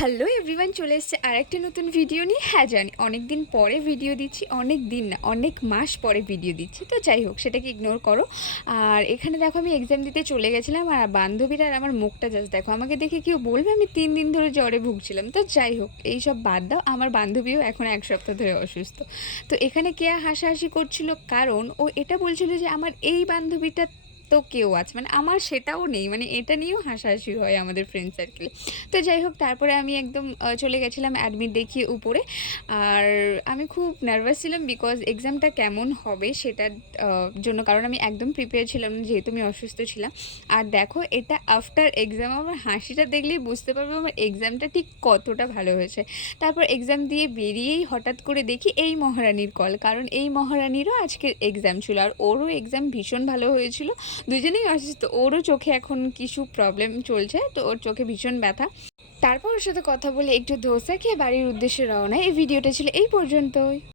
Hello everyone, চলে এসছে আরেকটা নতুন ভিডিও নিয়ে। হ্যাঁ জানি অনেক দিন পরে ভিডিও দিচ্ছি, অনেক দিন না অনেক মাস পরে ভিডিও দিচ্ছি, তো যাই হোক সেটাকে ইগনোর করো। আর এখানে দেখো আমি এক্সাম দিতে চলে গেছিলাম, আর বান্ধবীরা আর আমার মুখটা জাস্ট দেখো, আমাকে দেখে কেউ বলবে আমি 3 দিন ধরে জ্বরে ভুগছিলাম। তো যাই হোক এইসব বাদ দাও, আমার বান্ধবীও এখন 1 সপ্তাহ ধরে অসুস্থ। তো এখানে কে হাসাহাসি করছিল, কারণ ও এটা বলছিল যে আমার এই বান্ধবীটা তো কেউ আছে, মানে আমার সেটাও নেই, মানে এটা নিয়েও হাসাহাসি হয় আমাদের ফ্রেন্ড সার্কেলে। তো যাই হোক তারপরে আমি একদম চলে গেছিলাম অ্যাডমিট দেখিয়ে উপরে। আর আমি খুব নার্ভাস ছিলাম বিকজ এক্সামটা কেমন হবে সেটার জন্য, কারণ আমি একদম প্রিপেয়ার ছিলাম না, যেহেতু আমি অসুস্থ ছিলাম। আর দেখো এটা আফটার এক্সাম, আমার হাসিটা দেখলেই বুঝতে পারবো আমার এক্সামটা ঠিক কতটা ভালো হয়েছে। তারপর এক্সাম দিয়ে বেরিয়েই হঠাৎ করে দেখি এই মহারানীর কল, কারণ এই মহারানীরও আজকের এক্সাম ছিল, আর ওরও এক্সাম ভীষণ ভালো হয়েছিল। দুজনেই অসুস্থ, ওরও চোখে এখন কিছু প্রবলেম চলছে, তো ওর চোখে ভীষণ ব্যথা। তারপর ওর সাথে কথা বলে একটু ধোসা খেয়ে বাড়ির উদ্দেশ্যে রওনা। এই ভিডিওটা ছিল এই পর্যন্তই।